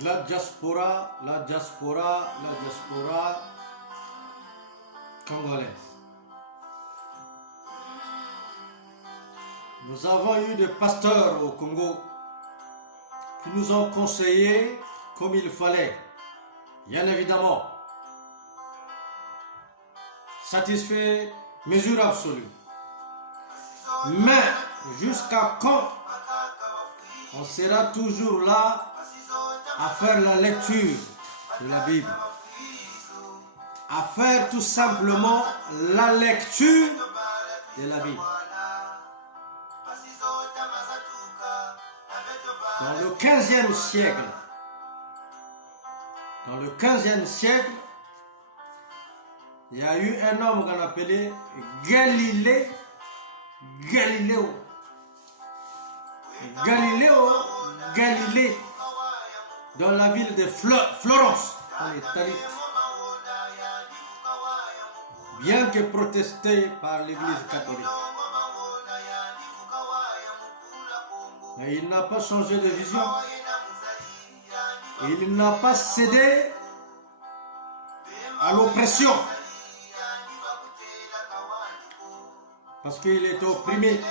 la diaspora congolaise. Nous avons eu des pasteurs au Congo qui nous ont conseillé comme il fallait, bien évidemment. Satisfait, mesure absolue. Mais jusqu'à quand on sera toujours là à faire la lecture de la Bible, à faire tout simplement la lecture de la Bible. Dans le 15e siècle, il y a eu un homme qu'on appelait Galilée, dans la ville de Florence, en Italie, bien que protesté par l'Église catholique. Mais il n'a pas changé de vision. Il n'a pas cédé à l'oppression. Parce qu'il est opprimé.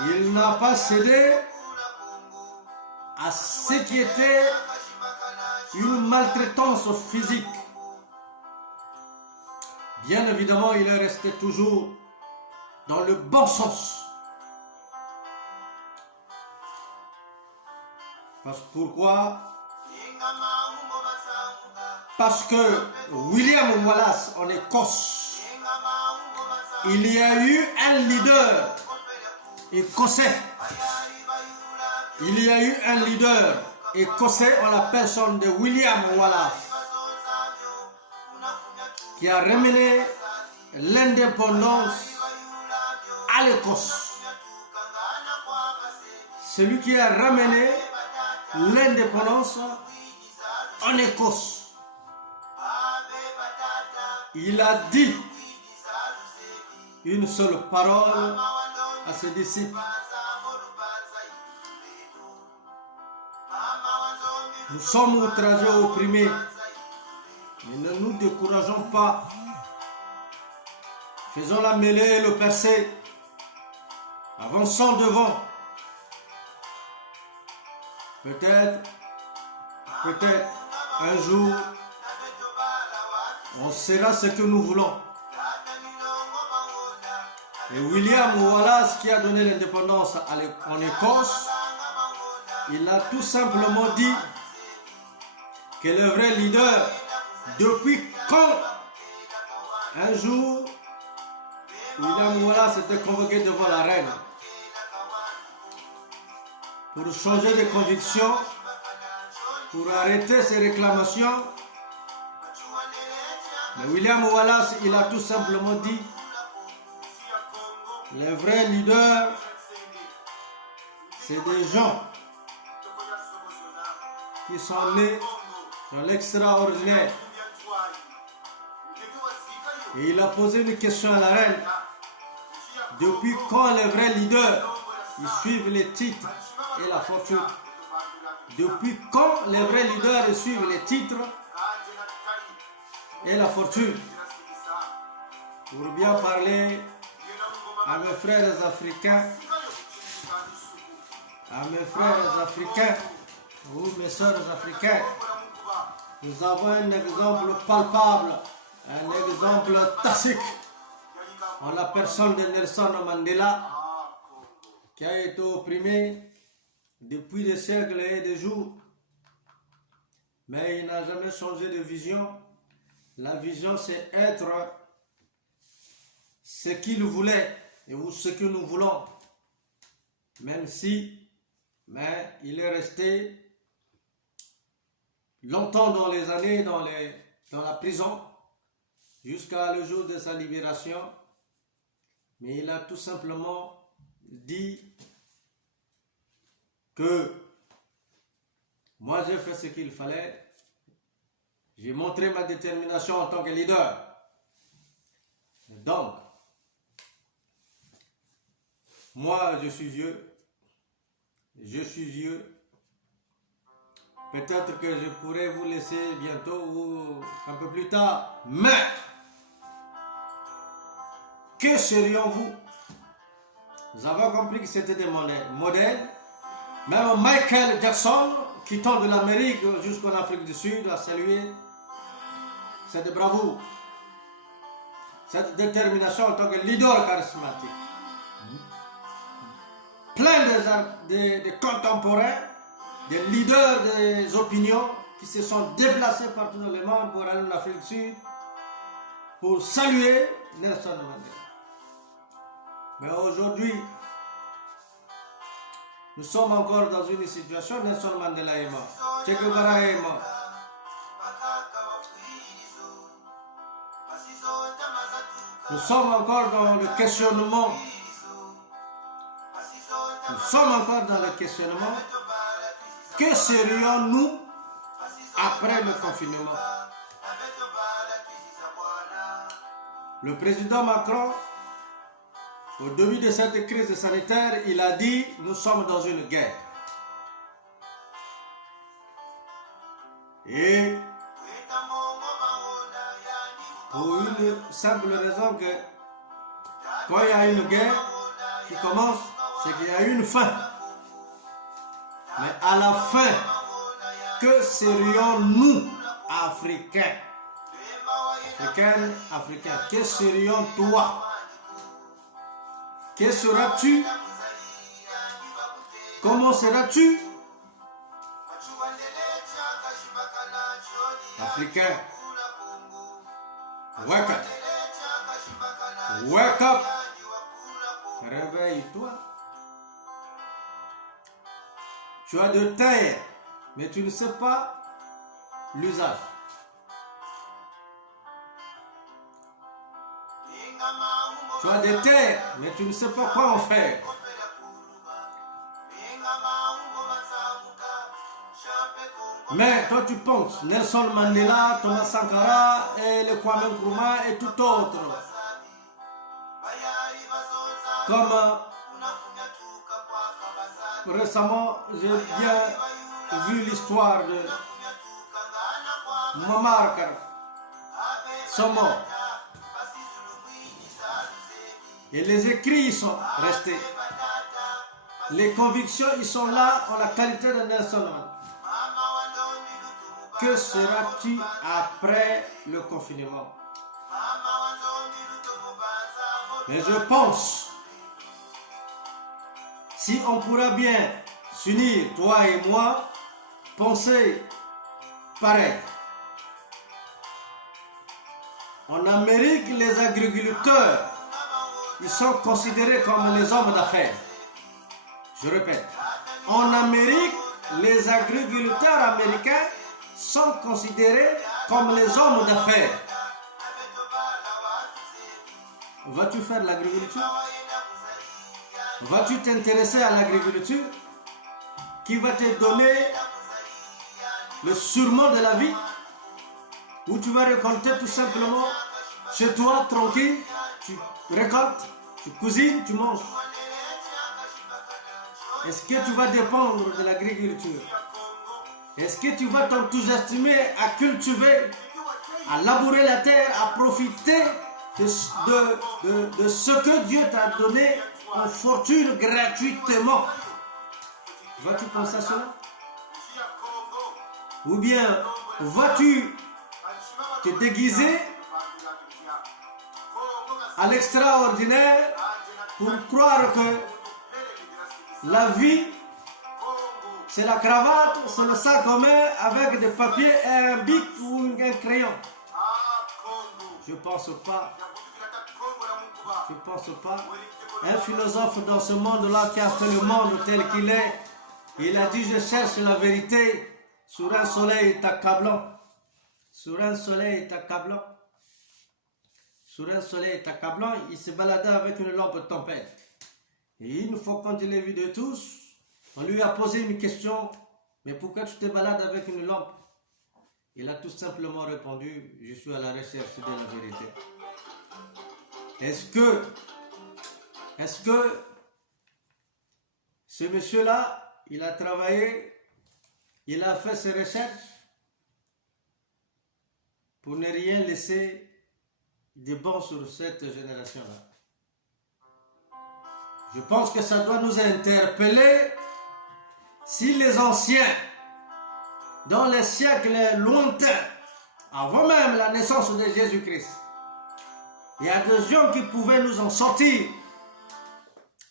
Il n'a pas cédé à ce qui était une maltraitance physique. Bien évidemment, il est resté toujours dans le bon sens. Pourquoi? Parce que William Wallace en Écosse, il y a eu un leader écossais. Il y a eu un leader écossais en la personne de William Wallace qui a ramené l'indépendance à l'Écosse. Celui qui a ramené l'indépendance en Écosse. Il a dit une seule parole à ses disciples. Nous sommes outragés, opprimés, mais ne nous décourageons pas. Faisons la mêlée et le percé. Avançons devant. Peut-être un jour, on sera ce que nous voulons. Et William Wallace, qui a donné l'indépendance en Écosse, il a tout simplement dit que le vrai leader, depuis quand un jour, William Wallace était convoqué devant la reine pour changer de conviction, pour arrêter ses réclamations. Mais William Wallace, il a tout simplement dit, les vrais leaders, c'est des gens qui sont nés dans l'extraordinaire. Et il a posé une question à la reine. Depuis quand les vrais leaders, ils suivent les titres et la fortune? Depuis quand les vrais leaders suivent les titres et la fortune? Pour bien parler à mes frères africains, ou mes soeurs africaines, nous avons un exemple palpable, un exemple tacite en la personne de Nelson Mandela, qui a été opprimé depuis des siècles et des jours. Mais il n'a jamais changé de vision. La vision, c'est être ce qu'il voulait et ce que nous voulons. Même si, mais il est resté longtemps dans les années, dans la prison, jusqu'à le jour de sa libération. Mais il a tout simplement dit que moi j'ai fait ce qu'il fallait, j'ai montré ma détermination en tant que leader. Donc, moi je suis vieux, Peut-être que je pourrais vous laisser bientôt ou un peu plus tard. Mais, que serions-vous? Nous avons compris que c'était des modèles. Même Michael Jackson, quittant de l'Amérique jusqu'en Afrique du Sud, a salué cette bravoure, cette détermination en tant que leader charismatique. Plein de contemporains, des leaders des opinions qui se sont déplacés partout dans le monde pour aller en Afrique du Sud pour saluer Nelson Mandela. Mais aujourd'hui, nous sommes encore dans une situation, Nelson Mandela est mort, Che Guevara est mort. Nous sommes encore dans le questionnement. Nous sommes encore dans le questionnement. Que serions-nous après le confinement? Le président Macron, au début de cette crise sanitaire, il a dit « Nous sommes dans une guerre ». Et pour une simple raison que quand il y a une guerre qui commence, c'est qu'il y a une fin. Mais à la fin, que serions-nous, Africains? Africaines, Africains, que serions toi? Que seras-tu? Comment seras-tu? Africain, wake up. Wake up. Réveille-toi. Tu as de terre, mais tu ne sais pas l'usage. Tu as des terres, mais tu ne sais pas quoi en faire. Mais toi tu penses, Nelson Mandela, Thomas Sankara, et le Kwame Nkrumah et tout autre. Comme récemment, j'ai bien vu l'histoire de Muammar Kadhafi. Sont morts. Et les écrits ils sont restés. Les convictions ils sont là en la qualité de Nelson Mandela. Que seras-tu après le confinement? Mais je pense, si on pourra bien s'unir, toi et moi, penser pareil. En Amérique, les agriculteurs, ils sont considérés comme les hommes d'affaires. Je répète, en Amérique, les agriculteurs américains sont considérés comme les hommes d'affaires. Vas-tu faire l'agriculture? Vas-tu t'intéresser à l'agriculture qui va te donner le surmont de la vie? Ou tu vas récolter tout simplement chez toi, tranquille, tu récoltes, tu cuisines, tu manges. Est-ce que tu vas dépendre de l'agriculture? Est-ce que tu vas t'enthousiasmer à cultiver, à labourer la terre, à profiter de ce que Dieu t'a donné en fortune gratuitement? Vas-tu penser à cela? Ou bien vas-tu te déguiser à l'extraordinaire pour croire que la vie c'est la cravate, c'est le sac en main avec des papiers et un bic ou un crayon? Je pense pas. Je pense pas. Un philosophe dans ce monde-là qui a fait le monde tel qu'il est, il a dit je cherche la vérité sur un soleil accablant. Sur un soleil accablant. Sur un soleil accablant, il se baladait avec une lampe tempête. Et une fois quand il est vu de tous, on lui a posé une question, mais pourquoi tu te balades avec une lampe? Il a tout simplement répondu, je suis à la recherche de la vérité. Est-ce que ce monsieur-là, il a travaillé il a fait ses recherches pour ne rien laisser de bon sur cette génération-là. Je pense que ça doit nous interpeller si les anciens, dans les siècles lointains, avant même la naissance de Jésus-Christ, il y a des gens qui pouvaient nous en sortir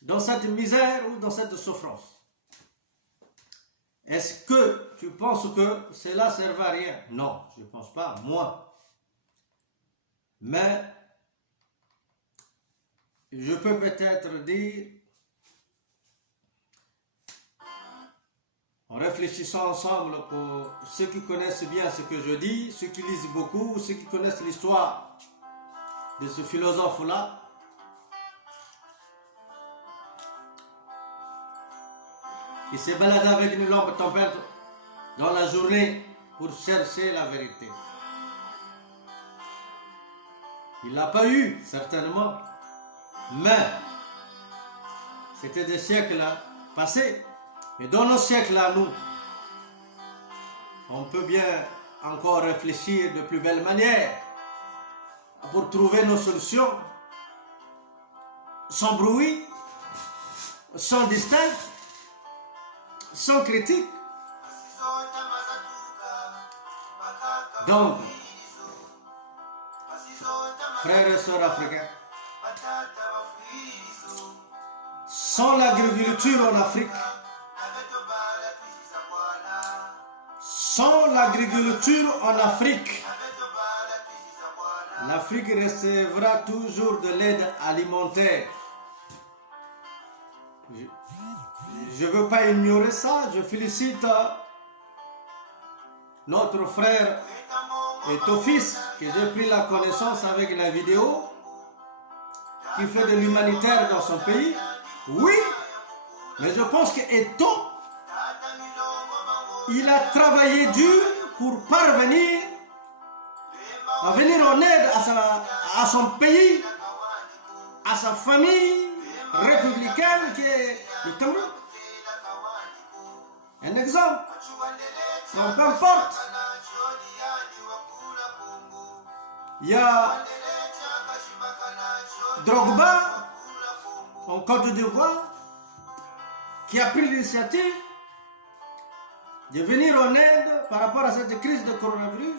dans cette misère ou dans cette souffrance. Est-ce que tu penses que cela ne sert à rien? Non, je ne pense pas, moi. Mais je peux peut-être dire, en réfléchissant ensemble pour ceux qui connaissent bien ce que je dis, ceux qui lisent beaucoup, ceux qui connaissent l'histoire de ce philosophe-là, qui s'est baladé avec une lampe tempête dans la journée pour chercher la vérité. Il ne l'a pas eu, certainement, mais c'était des siècles passés. Mais dans nos siècles à nous, on peut bien encore réfléchir de plus belle manière pour trouver nos solutions sans bruit, sans distinct, sans critique. Donc, frères et sœurs africains, sans l'agriculture en Afrique, sans l'agriculture en Afrique, l'Afrique recevra toujours de l'aide alimentaire. Je ne veux pas ignorer ça. Je félicite notre frère et ton fils, que j'ai pris la connaissance avec la vidéo, qui fait de l'humanitaire dans son pays. Oui, mais je pense que Eto, il a travaillé dur pour parvenir à venir en aide à son pays, à sa famille républicaine qui est le Cameroun. Un exemple. Donc, peu importe. Il y a Drogba en Côte d'Ivoire qui a pris l'initiative de venir en aide par rapport à cette crise de coronavirus,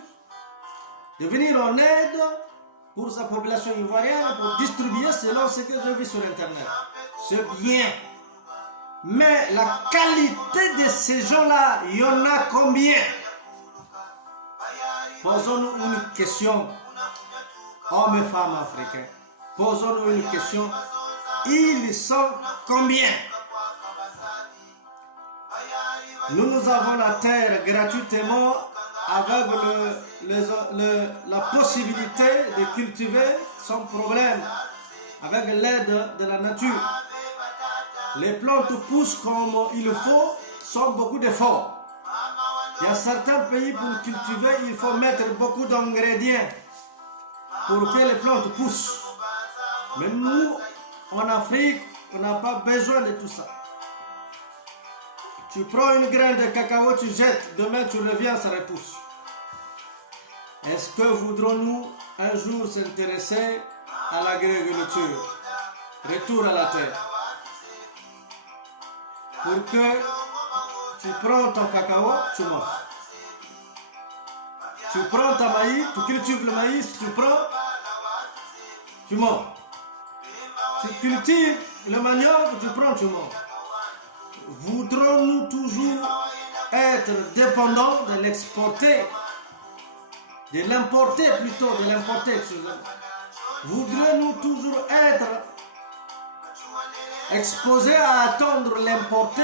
de venir en aide pour sa population ivoirienne, pour distribuer selon ce que j'ai vu sur Internet. C'est bien. Mais la qualité de ces gens-là, il y en a combien? Posons-nous une question, hommes et femmes africains. Posons-nous une question. Ils sont combien? Nous avons la terre gratuitement avec la possibilité de cultiver sans problème, avec l'aide de la nature. Les plantes poussent comme il faut, sans beaucoup d'efforts. Il y a certains pays pour cultiver, il faut mettre beaucoup d'ingrédients pour que les plantes poussent. Mais nous, en Afrique, on n'a pas besoin de tout ça. Tu prends une graine de cacao, tu jettes, demain tu reviens, ça repousse. Est-ce que voudrons-nous un jour s'intéresser à l'agriculture? Retour à la terre. Pour que tu prends ton cacao, tu manges. Tu prends ta maïs, tu cultives le maïs, tu prends, tu manges. Tu cultives le manioc, tu prends, tu manges. Voudrons-nous toujours être dépendants de l'exporter, de l'importer plutôt, de l'importer, excusez-moi. Voudrons-nous toujours être exposés à attendre l'importer,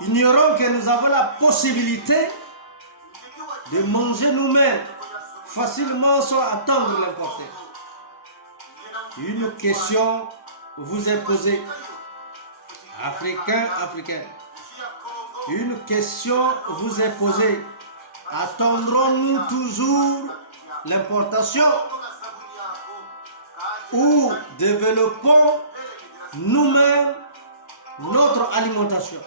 ignorant que nous avons la possibilité de manger nous-mêmes facilement sans attendre l'importer. Une question vous est posée, Africains, Africaines. Une question vous est posée. Attendrons-nous toujours l'importation ou développons nous-mêmes notre alimentation?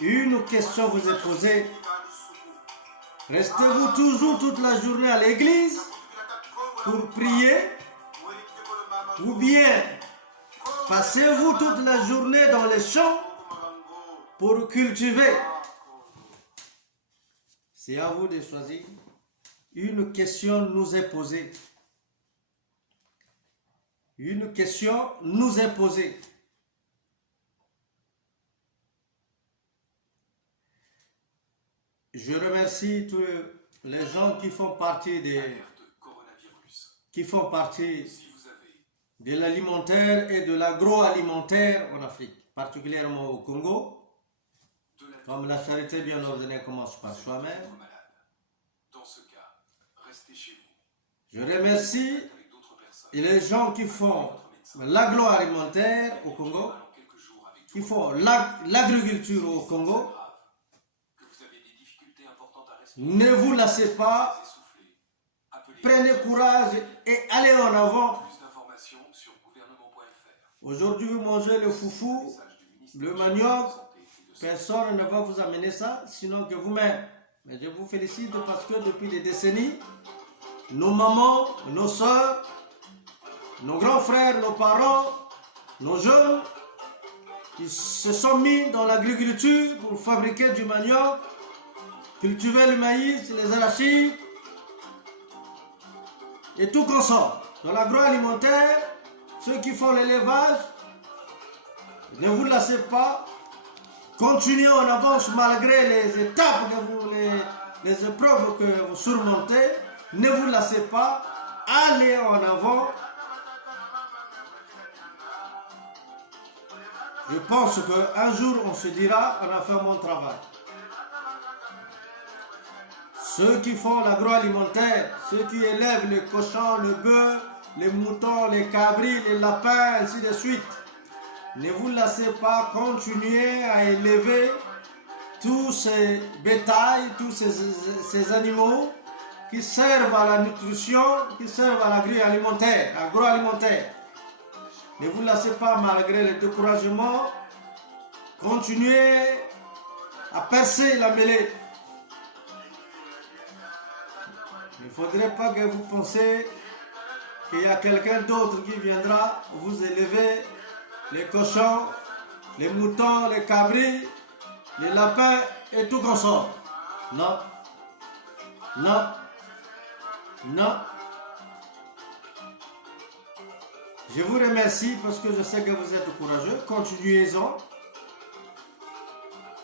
une question vous est posée. Restez-vous toujours toute la journée à l'église pour prier ou bien passez-vous toute la journée dans les champs pour cultiver? C'est à vous de choisir. Une question nous est posée. Une question nous est posée. Je remercie tous les gens qui font partie de l'alimentaire et de l'agroalimentaire en Afrique, particulièrement au Congo. Comme la charité bien ordonnée commence par soi-même. Je remercie les gens qui font l'agroalimentaire au Congo, qui font l'agriculture au Congo. Ne vous lassez pas, prenez courage et allez en avant. Aujourd'hui, vous mangez le foufou, le manioc. Personne ne va vous amener ça, sinon que vous-même. Mais je vous félicite parce que depuis des décennies, nos mamans, nos soeurs, nos grands frères, nos parents, nos jeunes, ils se sont mis dans l'agriculture pour fabriquer du manioc, cultiver le maïs, les arachides et tout consort. Dans l'agroalimentaire, ceux qui font l'élevage, ne vous lassez pas. Continuez en avance malgré les étapes, les épreuves que vous surmontez. Ne vous lassez pas. Allez en avant. Je pense qu'un jour, on se dira, on a fait mon travail. Ceux qui font l'agroalimentaire, ceux qui élèvent les cochons, le bœuf, les moutons, les cabris, les lapins, ainsi de suite. Ne vous lassez pas, continuez à élever tous ces bétails, tous ces animaux qui servent à la nutrition, qui servent à l'agroalimentaire. Ne vous lassez pas malgré le découragement. Continuez à percer la mêlée. Il ne faudrait pas que vous pensiez qu'il y a quelqu'un d'autre qui viendra vous élever les cochons, les moutons, les cabris, les lapins et tout consort. Non. Non. Non. Je vous remercie parce que je sais que vous êtes courageux. Continuez-en.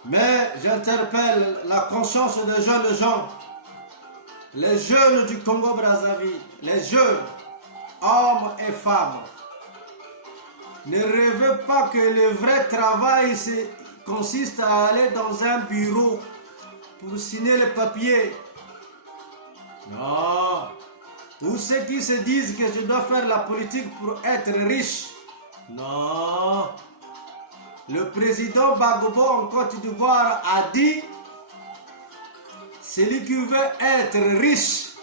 Mais j'interpelle la conscience des jeunes gens. Les jeunes du Congo-Brazzaville. Les jeunes, hommes et femmes. Ne rêvez pas que le vrai travail consiste à aller dans un bureau pour signer les papiers. Non. Ou ceux qui se disent que je dois faire la politique pour être riche. Non. Le président Gbagbo en Côte d'Ivoire a dit, celui qui veut être riche,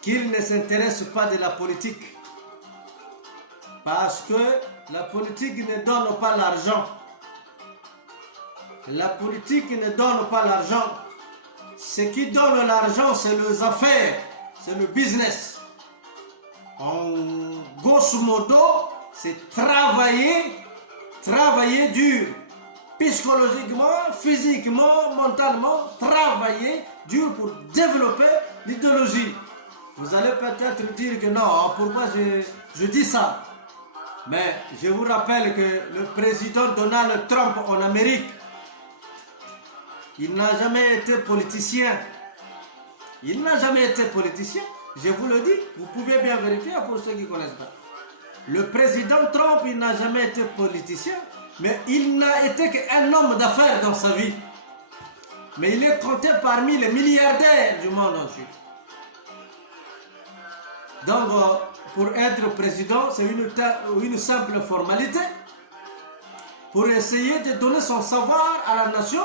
qu'il ne s'intéresse pas de la politique. Parce que la politique ne donne pas l'argent. La politique ne donne pas l'argent. Ce qui donne l'argent, c'est les affaires, c'est le business. En grosso modo, c'est travailler dur. Psychologiquement, physiquement, mentalement, travailler dur pour développer l'idéologie. Vous allez peut-être dire que non, pourquoi je dis ça? Mais je vous rappelle que le président Donald Trump en Amérique, il n'a jamais été politicien. Il n'a jamais été politicien. Je vous le dis, vous pouvez bien vérifier pour ceux qui ne connaissent pas. Le président Trump, il n'a jamais été politicien, mais il n'a été qu'un homme d'affaires dans sa vie. Mais il est compté parmi les milliardaires du monde entier. Donc, pour être président, c'est une simple formalité pour essayer de donner son savoir à la nation,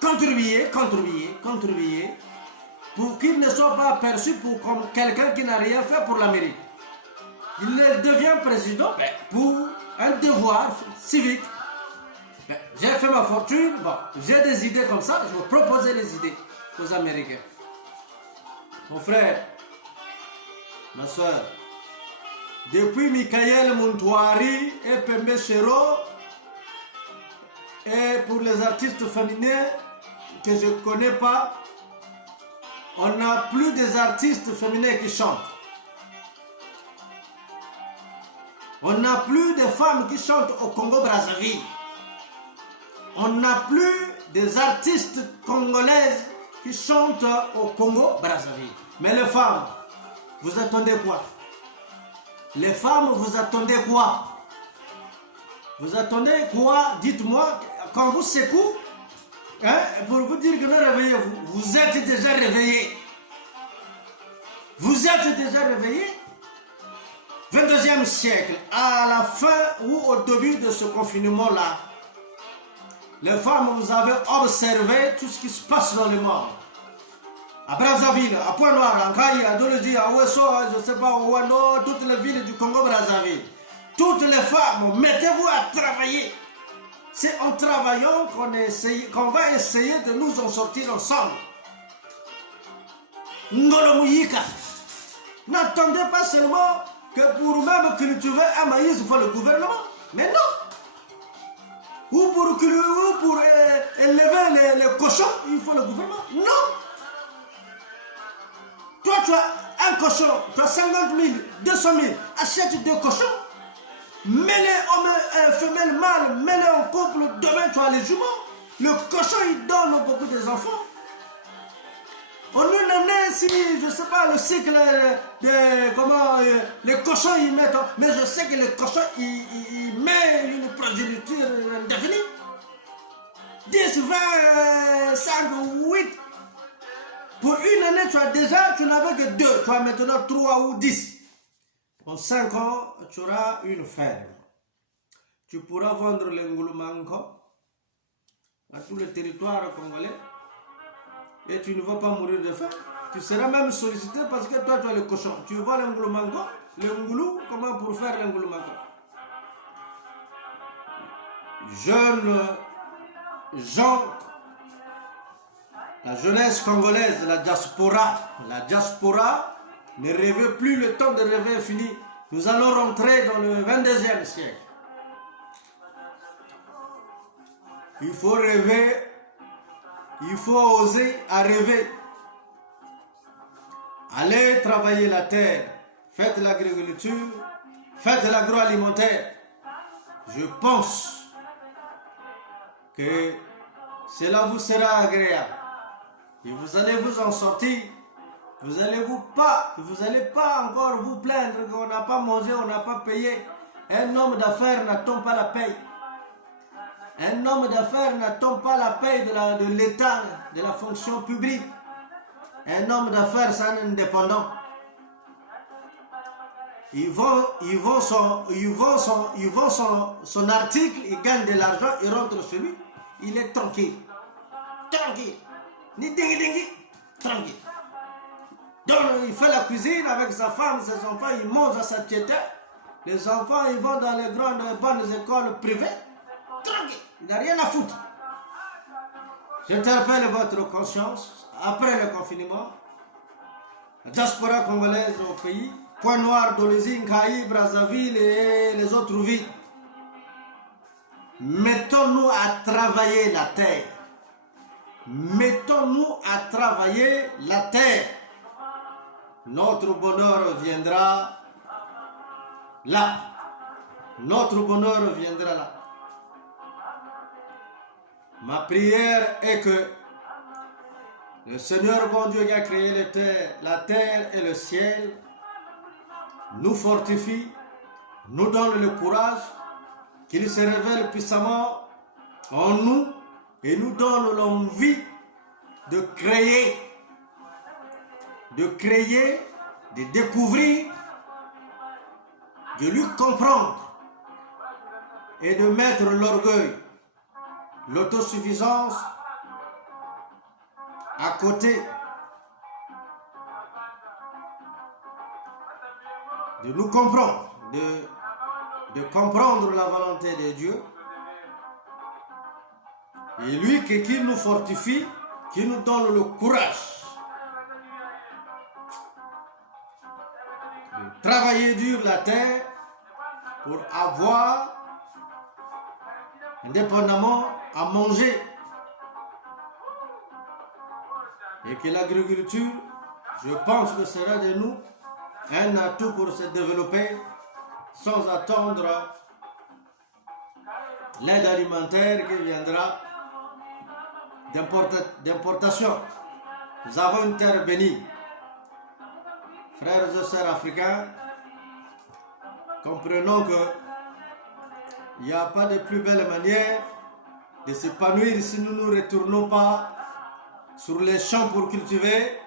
contribuer, pour qu'il ne soit pas perçu comme quelqu'un qui n'a rien fait pour l'Amérique. Il devient président pour un devoir civique. J'ai fait ma fortune, bon, j'ai des idées comme ça, je vais proposer les idées aux Américains. Mon frère, ma soeur, depuis Michael Montouari et Pembe Chero, et pour les artistes féminins que je ne connais pas, on n'a plus des artistes féminins qui chantent. On n'a plus de femmes qui chantent au Congo-Brazzaville. On n'a plus des artistes congolaises qui chantent au Congo-Brazzaville. Mais les femmes, vous attendez quoi? Les femmes, vous attendez quoi? Vous attendez quoi? Dites-moi, quand vous secouez, hein, pour vous dire que ne réveillez-vous, vous êtes déjà réveillés. Vous êtes déjà réveillés. 22e siècle, à la fin ou au début de ce confinement-là, les femmes, vous avez observé tout ce qui se passe dans le monde. À Brazzaville, à Pointe-Noire, à Kaï, à Doloji, à Ouesso, je ne sais pas, au Wando, toutes les villes du Congo-Brazzaville. Toutes les femmes, mettez-vous à travailler. C'est en travaillant qu'on va essayer de nous en sortir ensemble. Ngolo Mouyika. N'attendez pas seulement que pour même cultiver un maïs, il faut le gouvernement. Mais non. Ou pour élever les cochons, il faut le gouvernement. Non. Toi, tu as un cochon, tu as 50 000, 200 000, achète 2 cochons. Mets-les hommes, femelles, mâles, mets-les en couple, demain tu as les jumeaux. Le cochon, il donne beaucoup des enfants. On nous donne si, je ne sais pas, le cycle de comment les cochons ils mettent. Mais je sais que les cochons, ils mettent une progéniture indéfinie. 10, 20, 5, 8. Pour une année, tu n'avais que 2. Tu as maintenant 3 ou 10. En 5 ans, tu auras une ferme. Tu pourras vendre les ngulumanko à tout le territoire congolais. Et tu ne vas pas mourir de faim. Tu seras même sollicité parce que toi, tu as le cochon. Tu vois l'engouloumango, le ngoulou, comment pour faire l'engouloumango? Jeunes gens, la jeunesse congolaise, la diaspora ne rêve plus, le temps de rêver est fini. Nous allons rentrer dans le 22e siècle. Il faut rêver. Il faut oser à rêver. Allez travailler la terre. Faites l'agriculture. Faites l'agroalimentaire. Je pense que cela vous sera agréable. Et vous allez vous en sortir. Vous allez pas encore vous plaindre qu'on n'a pas mangé, on n'a pas payé. Un homme d'affaires n'attend pas la paye. Un homme d'affaires n'attend pas la paye de l'État, de la fonction publique. Un homme d'affaires, c'est un indépendant. Il vend son article, il gagne de l'argent, il rentre chez lui, il est tranquille. Tranquille. Ni dingue dingue, tranquille. Donc il fait la cuisine avec sa femme, ses enfants, il mange à sa tête. Les enfants, ils vont dans les grandes bonnes écoles privées. Tranquille, il n'a rien à foutre. J'interpelle votre conscience, après le confinement, la diaspora congolaise au pays, Pointe-Noire, Dolozi, Kaï, Brazzaville et les autres villes. Mettons-nous à travailler la terre. Mettons-nous à travailler la terre. Notre bonheur viendra là. Notre bonheur viendra là. Ma prière est que le Seigneur bon Dieu qui a créé la terre et le ciel nous fortifie, nous donne le courage, qu'il se révèle puissamment en nous et nous donne l'envie de créer, de découvrir, de lui comprendre et de mettre l'orgueil, l'autosuffisance à côté, de nous comprendre, de comprendre la volonté de Dieu. Et lui qui nous fortifie, qui nous donne le courage de travailler dur la terre pour avoir indépendamment à manger. Et que l'agriculture, je pense que sera de nous un atout pour se développer sans attendre l'aide alimentaire qui viendra d'importation. Nous avons une terre bénie. Frères et sœurs africains, comprenons que il n'y a pas de plus belle manière de s'épanouir si nous ne retournons pas sur les champs pour cultiver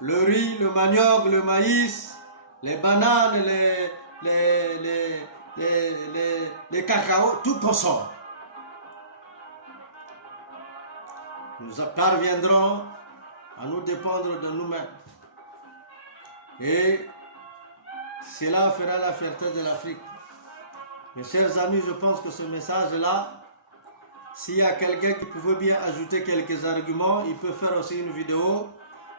le riz, le manioc, le maïs, les bananes, les cacao, tout consomme. Nous parviendrons à nous dépendre de nous-mêmes. Et cela fera la fierté de l'Afrique. Mes chers amis, je pense que ce message-là, s'il y a quelqu'un qui pouvait bien ajouter quelques arguments, il peut faire aussi une vidéo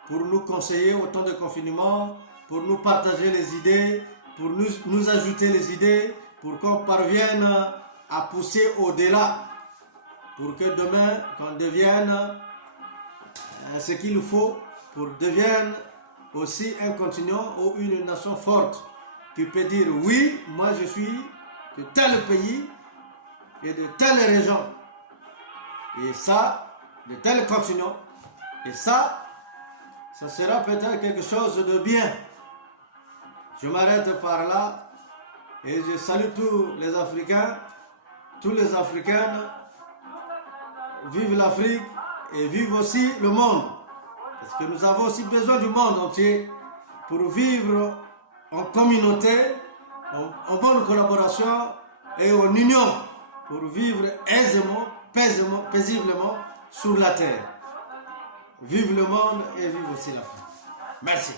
pour nous conseiller au temps de confinement, pour nous partager les idées, pour nous ajouter les idées, pour qu'on parvienne à pousser au-delà, pour que demain, qu'on devienne ce qu'il faut, pour devienne aussi un continent ou une nation forte qui peut dire oui, moi je suis de tel pays et de telle région, et ça, de tel continent, et ça sera peut-être quelque chose de bien. Je m'arrête par là et je salue tous les Africains, tous les Africaines. Vive l'Afrique et vive aussi le monde. Parce que nous avons aussi besoin du monde entier pour vivre en communauté, en bonne collaboration et en union, pour vivre aisément, paisiblement sur la terre. Vive le monde et vive aussi l'Afrique. Merci.